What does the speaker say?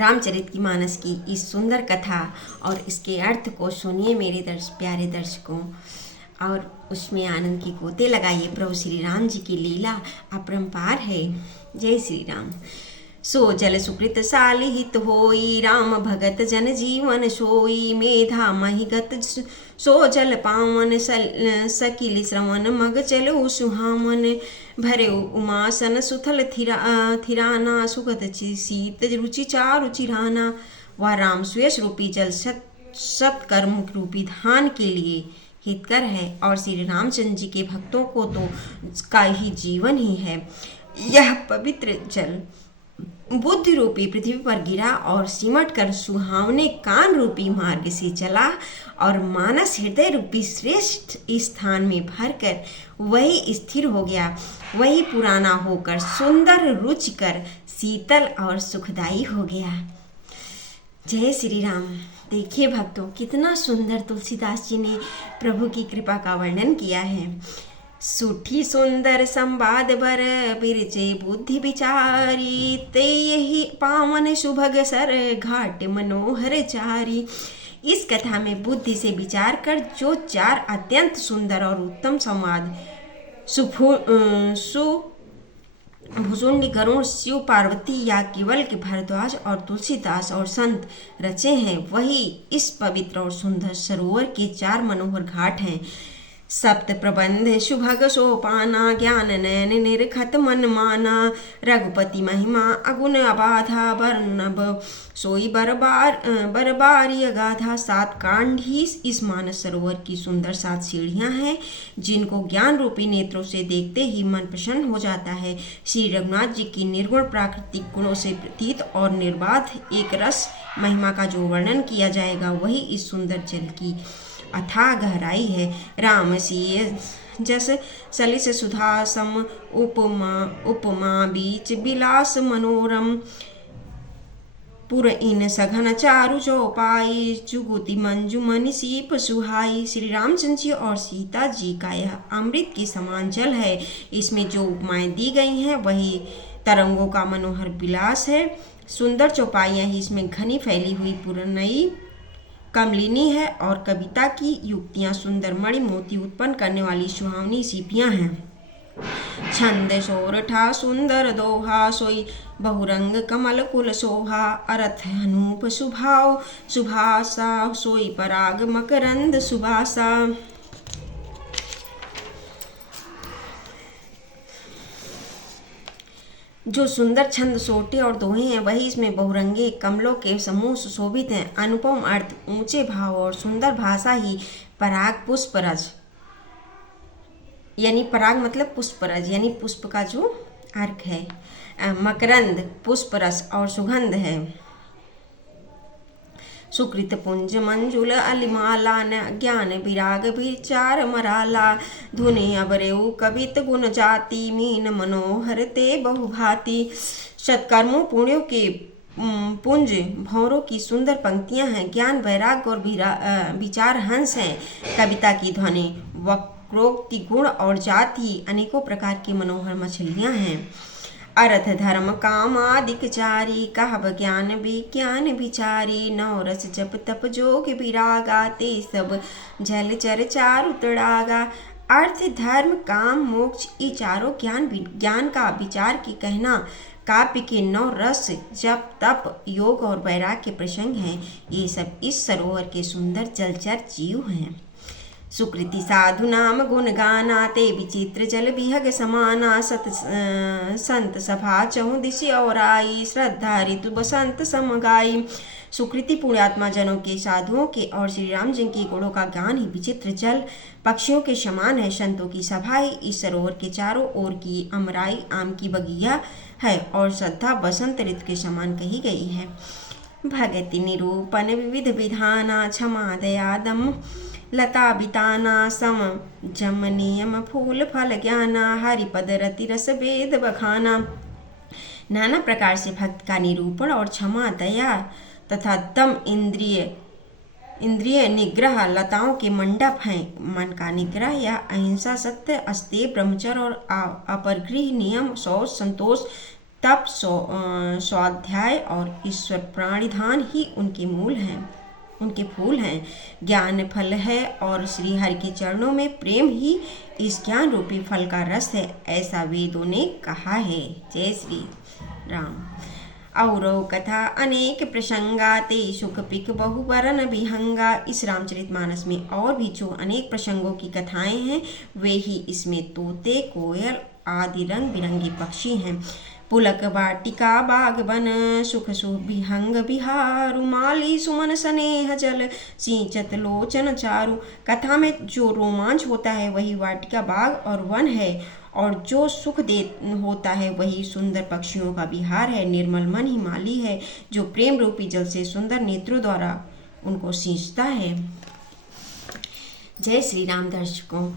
रामचरितमानस की इस सुंदर कथा और इसके अर्थ को सुनिए मेरे प्यारे दर्शकों, और उसमें आनंद की गोते लगाइए। प्रभु श्री राम जी की लीला अपरंपार है। जय श्री राम। सो जल सुकृत सालिहित होई, राम भगत जन जीवन सोई। मेधा महिगत सो जल पावन, सकिल श्रवण मग चलो सुहामन। भरे उमासन सुथल थिराना, सुगत शीत रुचि चारु चिराना। वह राम सुयश रूपी जल सत्कर्म रूपी धान के लिए हितकर है, और श्री रामचंद्र जी के भक्तों को तो का ही जीवन ही है। यह पवित्र जल बुद्धि रूपी पृथ्वी पर गिरा और सिमट कर सुहावने कान रूपी मार्ग से चला, और मानस हृदय रूपी श्रेष्ठ स्थान में भरकर वही स्थिर हो गया। वही पुराना होकर सुंदर रुचिकर शीतल और सुखदायी हो गया। जय श्री राम। देखिए भक्तों, कितना सुंदर तुलसीदास जी ने प्रभु की कृपा का वर्णन किया है। सूठी सुंदर संवाद बर, बिरचे बुद्धि विचारी। ते यही पावन सुभग सर, घाट मनोहर चारी। इस कथा में बुद्धि से विचार कर जो चार अत्यंत सुंदर और उत्तम संवाद भुजुंडी गरुड़ शिव पार्वती या केवल के भारद्वाज और तुलसीदास और संत रचे हैं, वही इस पवित्र और सुंदर सरोवर के चार मनोहर घाट हैं। सप्त प्रबंध सुभग सोपाना, ज्ञान नयन निरखत मन माना। रघुपति महिमा अगुण अबाधा, वर्णब सोई बरबारी अगाधा। 7 कांड ही इस मानस सरोवर की सुंदर 7 सीढ़ियां हैं, जिनको ज्ञान रूपी नेत्रों से देखते ही मन प्रसन्न हो जाता है। श्री रघुनाथ जी की निर्गुण प्राकृतिक गुणों से प्रतीत और निर्बाध एक रस महिमा का जो वर्णन किया जाएगा, वही इस सुंदर जल की अथाह गहराई है। राम सिय जस सलिस सुधा सम, उपमा बीच विलास मनोरम। पुर इन सघन चारु चौपाई, जुगुति मंजु मनि सीप सुहाई। श्री रामचंद्र जी और सीता जी का यह अमृत के समान जल है। इसमें जो उपमाएं दी गई हैं वही तरंगों का मनोहर विलास है। सुंदर चौपाइयाँ ही इसमें घनी फैली हुई पुरनई कमलिनी है, और कविता की युक्तियां सुंदर मणि मोती उत्पन्न करने वाली सुहावनी सीपियां हैं। छंद सोरठा सुंदर दोहा, सोई बहुरंग कमल कुल शोभा। अरथ अनूप सुभाव सुभाषा, सोई पराग मकरंद सुभाषा। जो सुंदर छंद सोटे और दोहे हैं, वही इसमें बहुरंगे कमलों के समूह सुशोभित हैं। अनुपम अर्थ, ऊंचे भाव और सुंदर भाषा ही पराग पुष्परज, यानी पराग मतलब पुष्परज यानी पुष्प का जो अर्क है। मकरंद पुष्परस और सुगंध है। सुकृत पुंज मंजुल अलिमाला, ज्ञान विराग विचार मराला। धुनि अबरेऊ कवित गुण जाति, मीन मनोहर ते बहुभाति। सत्कर्मों पुण्यों के पुंज भौरों की सुंदर पंक्तियां हैं। ज्ञान वैराग और विचार हंस हैं। कविता की ध्वनि, वक्रोक्ति, गुण और जाति अनेकों प्रकार की मनोहर मछलियां हैं। अर्थ धर्म काम आदिक चारी, कहब ज्ञान विज्ञान विचारी। नौ रस जप तप जोग विरागा, ते सब जल चर चारु तड़ागा। अर्थ धर्म काम मोक्ष ये चारों ज्ञान विज्ञान का विचार की कहना काव्य के 9 रस जप तप योग और वैराग के प्रसंग हैं। ये सब इस सरोवर के सुंदर जलचर जीव हैं। सुकृति साधु नाम गुण गाना, ते विचित्र जल विहग समाना। संत सभा चहु दिशि और आई, श्रद्धा ऋतु बसंत समगाई। सुकृति पुण्यात्मा जनों के, साधुओं के और श्री राम जी के गुणों का गान ही विचित्र जल पक्षियों के समान है। संतों की सभा ही इस सरोवर के चारों ओर की अमराई आम की बगिया है, और श्रद्धा बसंत ऋतु के समान कही गई है। भगति निरूपण विविध विधाना, क्षमा दया दम लता बिताना। सम जम नियम फूल फल ज्ञाना, हरिपद रति रस वेद बखाना। नाना प्रकार से भक्त का निरूपण और क्षमा दया तथा दम इंद्रिय निग्रह लताओं के मंडप हैं। मन का निग्रह या अहिंसा, सत्य, अस्तेय, ब्रह्मचर्य और अपरगृह नियम, शौच, संतोष तप, स्वाध्याय और ईश्वर प्राणिधान ही उनके मूल हैं, उनके फूल हैं। ज्ञान फल है और श्री हरि के चरणों में प्रेम ही इस ज्ञान रूपी फल का रस है, ऐसा वेदों ने कहा है। जय श्री राम। औरो कथा अनेक प्रसंगाते सुख पिक बहुवरन विहंगा। इस रामचरितमानस में और भी जो अनेक प्रसंगों की कथाएं हैं वे ही इसमें तोते, कोयल आदि रंग बिरंगे पक्षी हैं। पुलक वाटिका बागवन सुख सुख विहंग बिहारु। माली सुमन स्नेह जल सिंचत लोचन चारु। कथा में जो रोमांच होता है वही वाटिका, बाग और वन है, और जो सुख दे होता है वही सुंदर पक्षियों का विहार है। निर्मल मन ही माली है जो प्रेम रूपी जल से सुंदर नेत्रों द्वारा उनको सींचता है। जय श्री राम। दर्शकों,